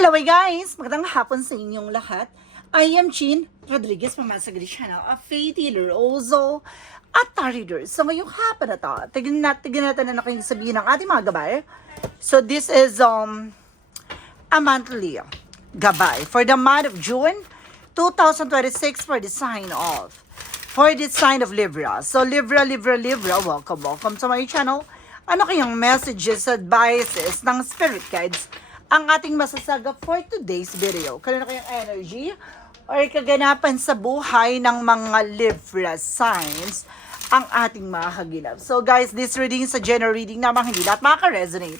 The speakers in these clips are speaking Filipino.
Hello guys! Magandang hapon sa inyong lahat. I am Jean Rodriguez from Masagri Channel, a faith healer also at reader. So ngayong hapon na to, tignan natin na kayo sabihin ng ating mga gabay. So this is a monthly gabay for the month of June 2026 for the sign of Libra. So Libra, welcome to my channel. Ano kayang messages, advices ng spirit guides ang ating masasagap for today's video? Kanina kayang energy or kaganapan sa buhay ng mga Libra signs ang ating mga kagilap. So guys, this reading is a general reading namang hindi lahat makaka-resonate.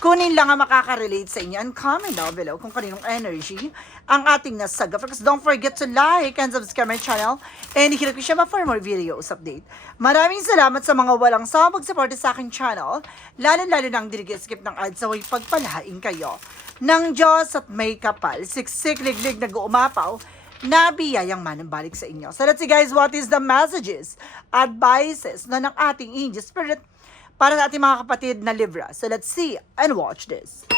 Kunin lang ang makaka-relate sa inyo and comment down below kung kaninong energy ang ating nasagap. Because don't forget to like and subscribe my channel and hit ko siya for more videos update. Maraming salamat sa mga walang sawang pag-support sa aking channel, lalo-lalo nang skip ng ads sa way pagpalain kayo ng Diyos at may kapal, siksik, liglig, nag-uumapaw, na biyayang manambalik sa inyo. So let's see guys, what is the messages, advices na ng ating angel spirit para sa ating mga kapatid na Libra. So let's see and watch this.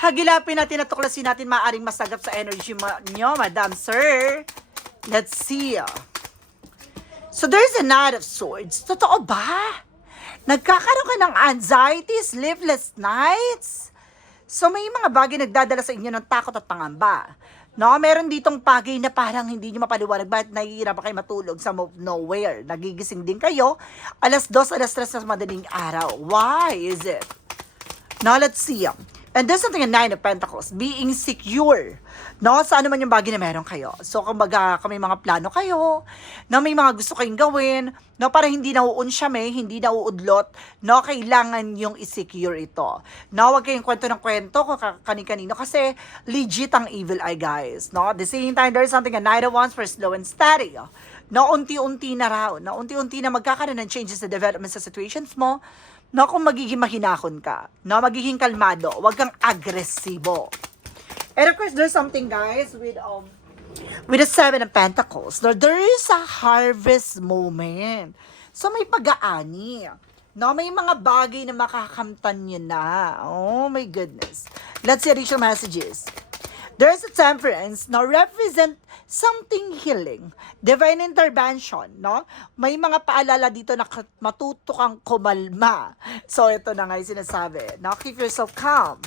Hagilapin natin at tuklasin natin maaring masagap sa energy nyo, Madam Sir. Let's see. So there's a Knight of Swords. Totoo ba? Nagkakaroon ka ng anxiety, sleepless nights? So may mga bagay nagdadala sa inyo ng takot at pangamba. No, meron ditong bagay na parang hindi nyo mapaliwanag. Bakit nahihirap kayo matulog sa nowhere? Nagigising din kayo. 2:00, 3:00 sa madaling araw. Why is it? Now, let's see. And there's something in Nine of Pentacles. Being secure. No, sa ano man yung bagay na meron kayo. So, kumbaga, may mga plano kayo, no, may mga gusto kayong gawin, no, para hindi nauunsyame, hindi nauudlot, no, kailangan yung i-secure ito. No, wag kayong kwento ng kwento kung kani-kanino kasi legit ang evil eye, guys. No, at the same time, there's something a Knight of Wands for slow and steady. No, unti-unti na raw. No, unti-unti na magkakaroon ng changes sa development sa situations mo. No, kung magiging mahinahon ka, no, magiging kalmado, wag kang agresibo. And of course, there's something, guys, with the Seven of Pentacles. There is a harvest moment. So, may pag-aani. No, may mga bagay na makakamtan nyo na. Oh, my goodness. Let's see additional messages. There's a Temperance, no, represent something healing, divine intervention, no? May mga paalala dito na matuto kang kumalma. So, ito na nga yung sinasabi. Now, keep yourself calm.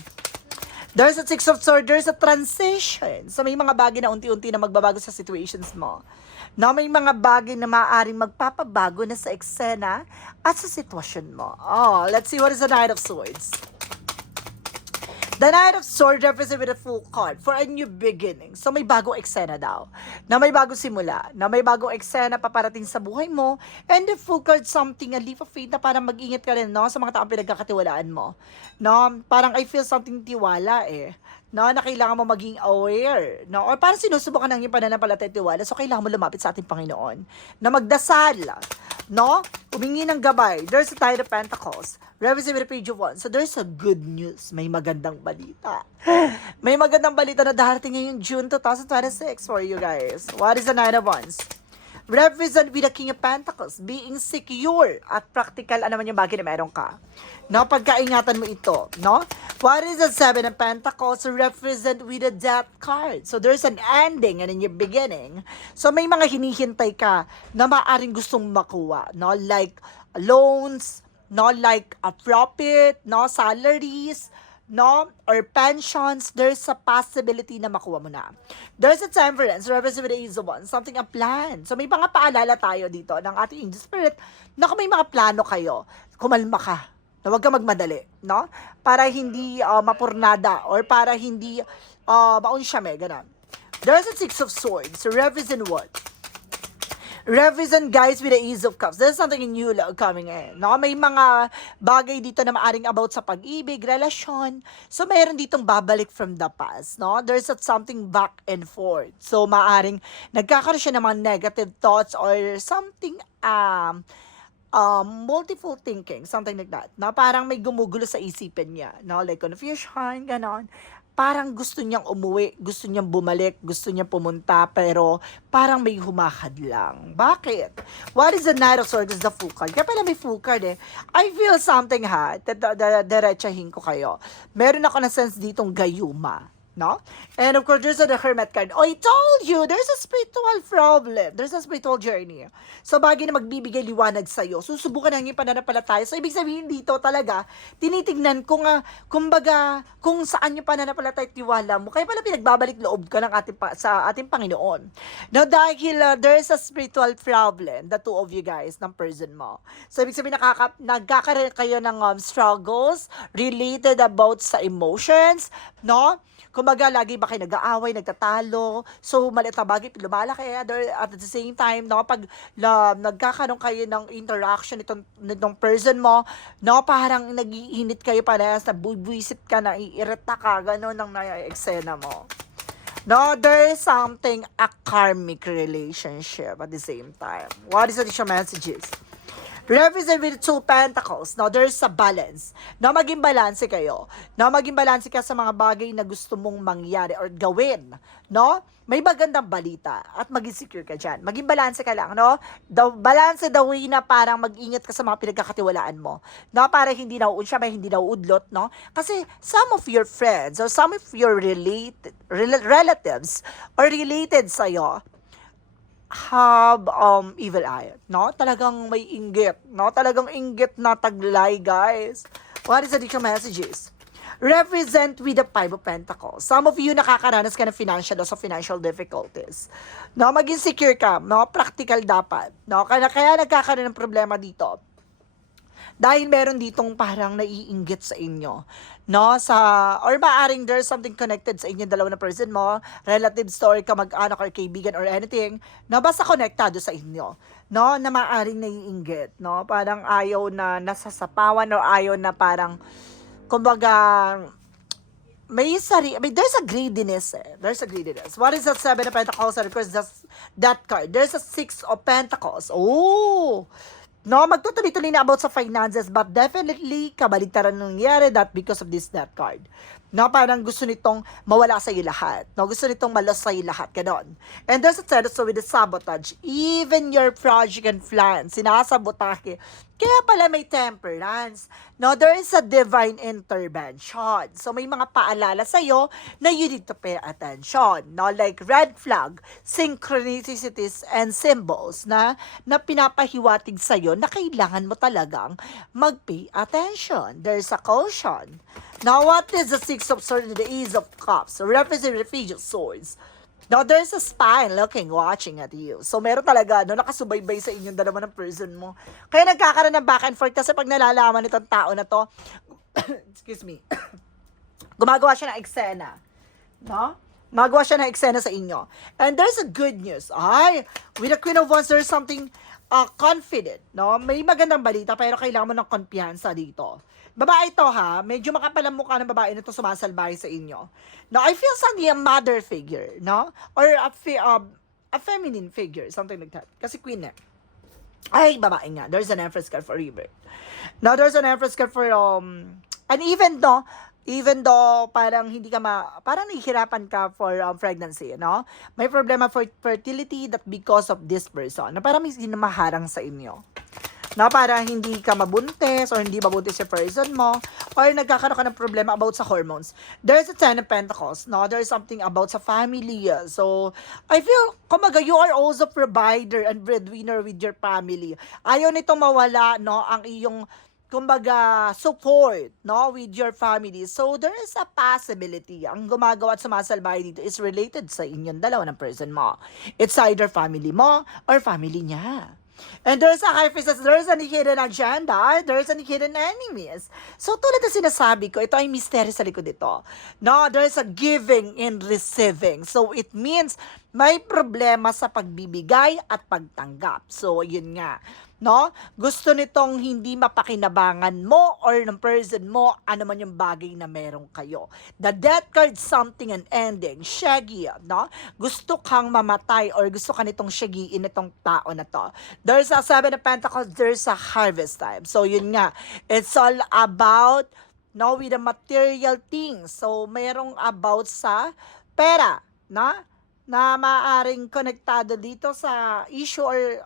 There's a Six of Swords, there's a transition. So, may mga bagay na unti-unti na magbabago sa situations mo. No, may mga bagay na maaaring magpapabago na sa eksena at sa sitwasyon mo. Oh, let's see what is the Knight of Swords. The Knight of Swords represents with a full card for a new beginning. So may bagong eksena daw. Na may bagong simula. Na may bagong eksena paparating sa buhay mo. And the full card something, a leap of faith na parang mag-ingat ka rin, no, sa mga taong pinagkakatiwalaan mo. No, parang I feel something tiwala eh. No, na kailangan mo maging aware. No, or parang sinusubukan ng iyong pananampalataya at tiwala. So kailangan mo lumapit sa ating Panginoon. Na magdasal. No, humingi ng gabay. There's a Knight of Pentacles. Represent with the Page of Wands. So there's a good news. May magandang balita. May magandang balita na darating ngayong June 2026 for you guys. What is the Knight of Wands? Represent with the King of Pentacles. Being secure at practical. Ano man yung bagay na meron ka. No, pagkaingatan mo ito. No? What is the Seven of Pentacles? Represent with the Death card. So there's an ending and a new beginning. So may mga hinihintay ka na maaring gustong makuha. No? Like loans, no, like a profit, no, salaries, no, or pensions. There's a possibility na makuha mo na. There's a Temperance, represent with the Ace of Wands, something, a plan. So may mga paalala tayo dito ng ating angel spirit na kung may mga plano kayo, kumalma ka. Na huwag ka magmadali, no? Para hindi mapurnada or para hindi maunsyame, ganun. There's a Six of Swords, represent what? Represent, guys, with the Ace of Cups. There's something new coming in. No? May mga bagay dito na maaring about sa pag-ibig, relasyon. So, mayroon ditong babalik from the past. No? There's something back and forth. So, maaring nagkakaroon siya ng mga negative thoughts or something, multiple thinking, something like that. No? Parang may gumugulo sa isipin niya. No? Like confusion, ganon. parang gusto niyang umuwi, gusto niyang bumalik, gusto niyang pumunta, pero parang may humakad lang. Bakit? What is the Knight of Swords? Is the full card. Kaya pala may full card eh. I feel something ha. Diretsahin ko kayo. Meron ako na sense ditong gayuma. No? And of course, there's the Hermit card. Oh, I told you, there's a spiritual problem. There's a spiritual journey. So, bagay na magbibigay liwanag sa'yo. Susubukan na yung pananampalataya. So, ibig sabihin dito talaga, tinitignan ko nga, kumbaga, kung saan yung pananampalataya at tiwala mo. Kaya pala pinagbabalik loob ka ng sa ating Panginoon. Now, dahil there's a spiritual problem, the two of you guys, ng person mo. So, ibig sabihin, nagkakaroon kayo ng struggles related about sa emotions, no? Kumbaga, lagi ba kayo nag-aaway, nagtatalo, so maliit na bagay, lumalaki, at the same time, no, pag nagkakaroon kayo ng interaction nitong person mo, no, parang nag-iinit kayo parehas, nabubuisit ka, naiirita ka, gano'n ang nai-eksena mo. No, there is something, a karmic relationship at the same time. What is the additional messages? Represent with two pentacles. Now, there's a balance. Now, maging balanse kayo. Now, maging balanse ka sa mga bagay na gusto mong mangyari or gawin. No? May magandang balita at maging secure ka dyan. Maging balanse ka lang, no? Balance the way na parang mag-ingat ka sa mga pinagkakatiwalaan mo. No? Para hindi nauunsya, may hindi nauudlot, no? Kasi some of your friends or some of your relatives or related sa'yo, have evil eye, no? Talagang may inggit, no? Talagang inggit na taglay, guys. What is the additional messages? Represent with the Five of Pentacles. Some of you nakakaranas ka ng financial loss or financial difficulties. No, maging secure ka, no? Practical dapat, no? Kaya nagkakaroon ng problema dito. Dahil meron ditong parang naiinggit sa inyo, no? Or maaring there's something connected sa inyo, dalawa na person mo, relatives or kamag-anak or kaibigan or anything, na basta konektado sa inyo, no? Na maaring naiinggit, no? Parang ayaw na nasasapawan or ayaw na parang, kumbaga, there's a greediness eh. There's a greediness. What is the Seven of Pentacles? And of course, that card. There's a Six of Pentacles. Oh! No, magtutuloy-tuloy na about sa finances, but definitely, kabaligtaran nangyari that because of this death card. No, parang gusto nitong mawala sa iyo lahat. No, gusto nitong malos sa iyo lahat. Ganon. And there's a tendency with the sabotage. Even your project and plans, sinasabotahe. Kaya pala may temperance. No, there is a divine intervention. So, may mga paalala sa'yo na you need to pay attention. No, like red flag, synchronicities, and symbols na pinapahiwatig sa'yo na kailangan mo talagang mag-pay attention. There's a caution. Now, what is the Six of Swords and the Ace of Cups? Represent Refuge of Swords. Now, there's a spine looking, watching at you. So, meron talaga, no, nakasubaybay sa inyong dalawa ng person mo. Kaya nagkakaroon ng back and forth kasi pag nalalaman itong tao na to, excuse me, gumagawa siya ng eksena. No? Magawa siya ng eksena sa inyo. And there's a good news. With the Queen of Wands, there's something confident. No? May magandang balita, pero kailangan mo ng kumpiyansa dito. Babae ito ha, medyo makapal ang mukha ng babae na ito sumasalbahe sa inyo. No, I feel something a mother figure, no? Or a feminine figure, something like that. Kasi queen eh. Ay, babae nga. There's an Empress card for rebirth. Now, there's an Empress card for, and even though parang hindi ka parang nahihirapan ka for pregnancy, no? May problema for fertility that because of this person, na parang may maharang sa inyo. Na para hindi ka mabuntis or hindi mabuntis yung person mo or nagkakaroon ka ng problema about sa hormones. There's a Ten of Pentacles, no? There's something about sa family. So, I feel, kumaga, you are also provider and breadwinner with your family. Ayaw nitong mawala, no? Ang iyong, kumbaga, support, no? With your family. So, there is a possibility. Ang gumagawa at sumasalbahay dito is related sa inyong dalawa ng person mo. It's either family mo or family niya. And there's a high priestess, there's a hidden agenda, there's a hidden enemies. So, tulad na sinasabi ko, ito ay mystery sa likod ito. No, there's a giving and receiving. So, it means may problema sa pagbibigay at pagtanggap. So, yun nga. No? Gusto nitong hindi mapakinabangan mo or ng person mo ano man yung bagay na meron kayo. The death card, something and ending. Shaggy, no? Gusto kang mamatay or gusto ka nitong shagyin itong tao na to. There's a Seven of Pentacles, there's a harvest time. So, yun nga. It's all about, no, with the material things. So, merong about sa pera, na maaaring konektado dito sa issue or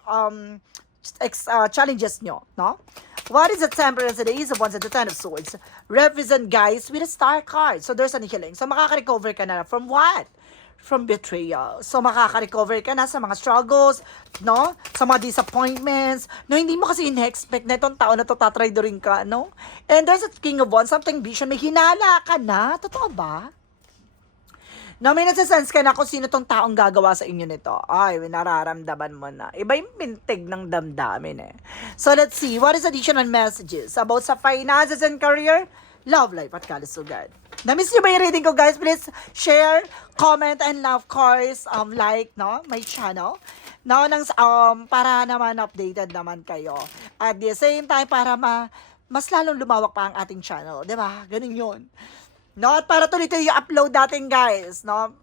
challenges nyo, no? What is the temperance of the Ace of Wands and the Ten of Swords? Represent, guys, with a star card. So, there's an healing. So, makaka-recover ka na from what? From betrayal. So, makaka-recover ka na sa mga struggles, no? Sa mga disappointments, no? Hindi mo kasi in-expect na itong tao na to tatraidorin ka, no? And there's a King of Wands, something vision, may hinala ka na. Totoo ba? No, may nasa-sense ka na kung sino tong taong gagawa sa inyo nito. Ay, nararamdaman mo na. Iba yung pintig ng damdamin eh. So, let's see. What is additional messages about sa finances and career? Love life at kalusugan. Na-miss nyo ba yung reading ko, guys? Please share, comment, and of course, like, no, my channel. No, para naman updated naman kayo. At the same time, para mas lalong lumawak pa ang ating channel. Diba? Ganun yun. No, at para tuloy-tuloy yung upload natin, guys. No,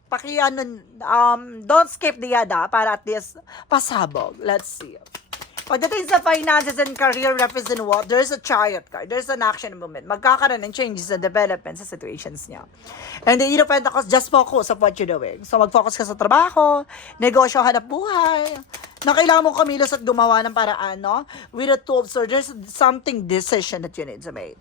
don't skip the yada para at least pasabog. Let's see. Pagdating sa finances and career represent what? There's a chariot card. There's an action movement. Magkakaroon ng changes and development sa situations niya. And the Eight of Pentacles, just focus on what you're doing. So, mag-focus ka sa trabaho, negosyo, hanap buhay, na kailangan mong kumilos at gumawa ng paraan, no? With a Two of Swords, there's something decision that you need to make.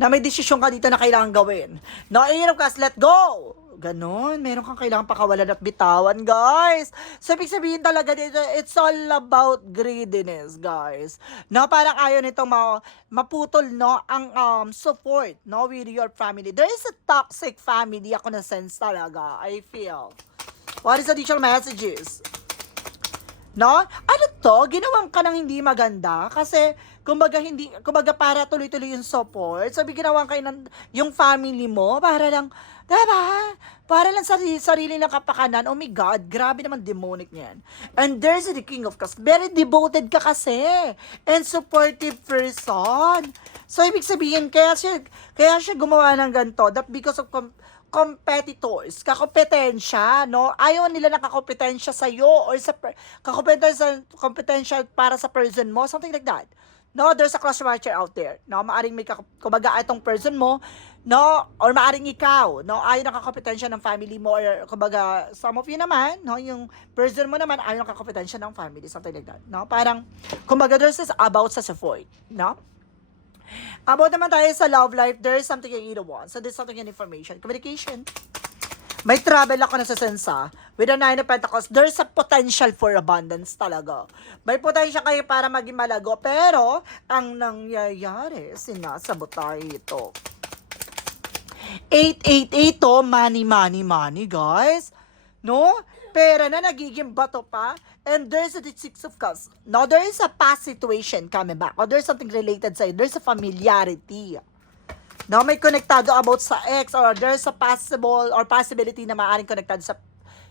Na may desisyon ka dito na kailangan gawin. No, Eight of Cups, let go! Ganon, meron kang kailangan pakawalan at bitawan, guys. So, ibig sabihin talaga dito, it's all about greediness, guys. No, parang ayaw nitong maputol, no, ang support, no, with your family. There is a toxic family, ako na sense talaga, I feel. What is additional messages? No? Ano to? Ginawang ka ng hindi maganda kasi kumbaga para tuloy-tuloy yung support. Sabi ginawang kayo ng yung family mo para lang, diba? Para lang sarili lang kapakanan. Oh my God, grabe naman demonic niyan. And there's the King of Cups. Very devoted ka kasi. And supportive person. So, ibig sabihin, kaya siya gumawa ng ganito. That because of competitors, kakompetensya, no? Ayaw nila na kakompetensya sa'yo or sa kompetensya para sa person mo, something like that. No, there's a cross watcher out there. No, maaring may kumbaga itong person mo, no, or maaring ikaw, no, ayaw ng kakompetensya ng family mo or kumbaga some of you naman, no, yung person mo naman ayaw ng kakompetensya ng family, something like that. No, parang kumbaga there's this about sa support, no? About naman tayo sa love life, there's something you either want. So, there's something in information. Communication. May travel ako na sa sensa. With the Nine of Pentacles, there's a potential for abundance talaga. May potential kayo para maging malago. Pero, ang nangyayari, sinasabot tayo ito. 888 to, money, guys. No? Pera na nagiging bato pa. And there's the Six of Cups. Now, there is a past situation coming back. Or there's something related sa'yo. There's a familiarity. Now, may konektado about sa ex. Or there's a possibility na maaaring konektado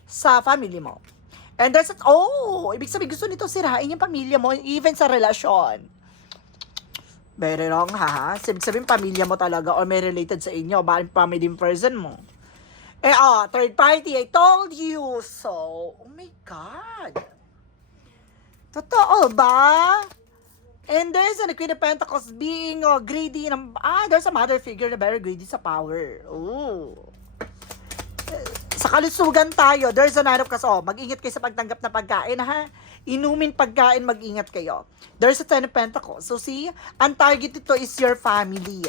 sa family mo. And there's ibig sabihin gusto nito sirain yung pamilya mo, even sa relasyon. Very wrong, ha? Ibig sabihin, pamilya mo talaga or may related sa inyo. Family person mo. Third party, I told you so. Oh my God. Totoo ba? And there's a Queen of Pentacles being greedy. There's a mother figure na very greedy sa power. Ooh. Sa kalusugan tayo, there's a Nine of Cups. Mag-ingat kayo sa pagtanggap na pagkain, ha? Inumin pagkain, mag-ingat kayo. There's a Ten of Pentacles. So see, ang target ito is your family.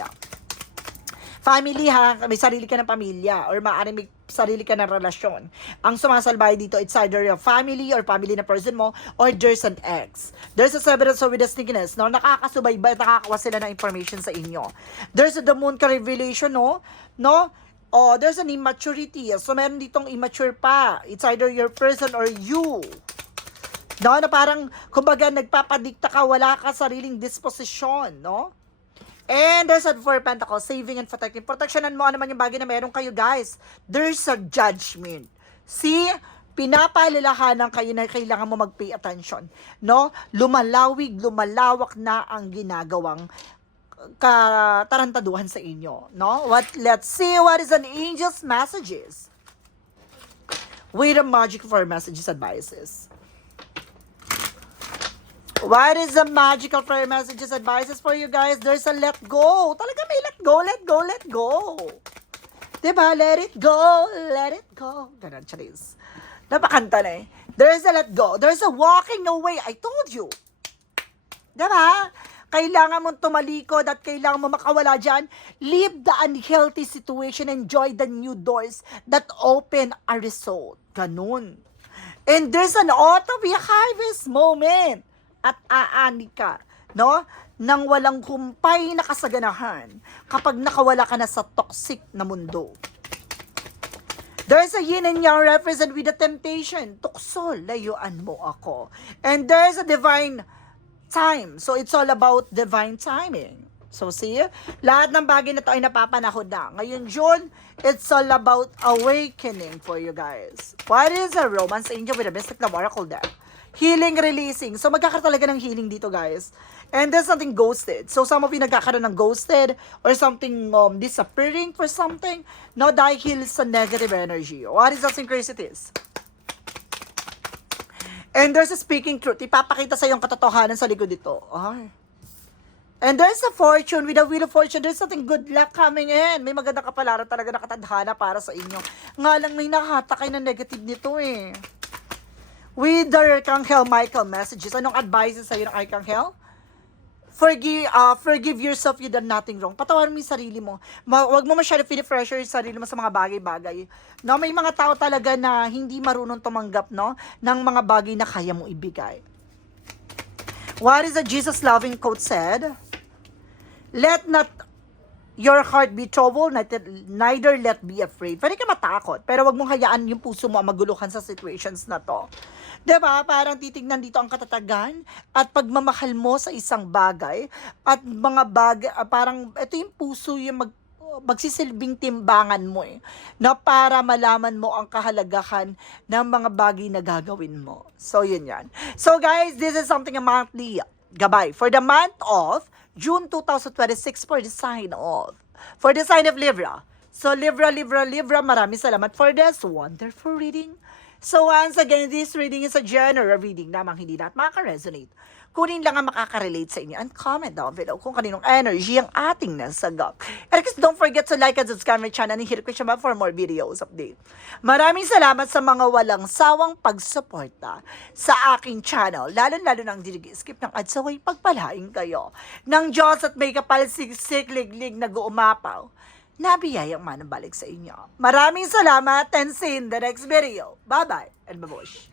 Family, ha? May sarili ka ng pamilya or maaaring may sarili ka ng relasyon. Ang sumasalbay dito, it's either your family or family na person mo or there's an ex. There's a severance with a sneakiness, no? Nakakasubaybay, nakakakuha sila ng information sa inyo. There's the moon ka revelation, no? There's an immaturity. So, meron ditong immature pa. It's either your person or you. No? Na parang, kumbaga, nagpapadikta ka, wala ka sariling disposition, no? And there's a Four of Pentacles, saving and protecting. Protectionan mo, ano man yung bagay na meron kayo, guys. There's a judgment. See? Pinapalalahanan kayo na kailangan mo mag-pay attention. No? Lumalawak na ang ginagawang katarantaduhan sa inyo. No? Let's see what is an angel's messages. With a magic for messages advices. What is the magical prayer messages, advices for you guys? There's a let go. Talaga may let go, let go, let go. Diba? Let it go, let it go. Ganun, Charis. Napakanta na eh. There's a let go. There's a walking away. I told you. Diba? Kailangan mong tumalikod at kailangan mo makawala dyan. Leave the unhealthy situation. Enjoy the new doors that open a result. Ganun. And there's an autumn harvest moment. At aani ka, no? Nang walang humpay na kasaganahan kapag nakawala ka na sa toxic na mundo. There's a yin and yang represent with the temptation. Tukso, layuan mo ako. And there's a divine time. So it's all about divine timing. So see, lahat ng bagay na to ay napapanahon na. Ngayon June, it's all about awakening for you guys. What is a romance angel with a mystic love oracle deck? Healing, releasing. So, magkakaroon talaga ng healing dito, guys. And there's something ghosted. So, some of you nagkakaroon ng ghosted or something disappearing for something. No, dahil sa negative energy. What is the synchronicities? And there's a speaking truth. Ipapakita sa yung katotohanan sa likod dito. Ay. And there's a fortune. With a wheel of fortune, there's something good luck coming in. May magandang kapalaran talaga na katadhana para sa inyo. Nga lang may nakahatakay na negative nito eh. With the Archangel Michael messages, anong advice sa'yo ng Archangel? Forgive yourself, you done nothing wrong. Patawarin mo yung sarili mo. Huwag mo masyado feel-pressure yung sarili mo sa mga bagay-bagay. No, may mga tao talaga na hindi marunong tumanggap, no, ng mga bagay na kaya mo ibigay. What is the Jesus loving quote said? Let not your heart be troubled, neither let be afraid. Pwede ka matakot, pero wag mong hayaan yung puso mo maguluhan sa situations na to. Diba? Parang titignan dito ang katatagan at pagmamahal mo sa isang bagay at mga bagay, parang ito yung puso yung magsisilbing timbangan mo eh, na para malaman mo ang kahalagahan ng mga bagay na gagawin mo. So, yun yan. So, guys, this is something a monthly gabay for the month of June 2026 for the sign of Libra. So, Libra, maraming salamat for this wonderful reading. So, once again, this reading is a general reading namang hindi lahat makaka-resonate. Kunin lang ang makaka-relate sa inyo and comment down below kung kaninong energy ang ating nasagap. And don't forget to like and subscribe my channel and hit the question bell for more videos update. Maraming salamat sa mga walang sawang pagsuporta sa aking channel. Lalo-lalo nang skip ng ads away pagpalain kayo ng Diyos at may kapalsiksik liglig na guumapaw. Nabiyayang manambalik sa inyo. Maraming salamat and see you in the next video. Bye-bye and babush.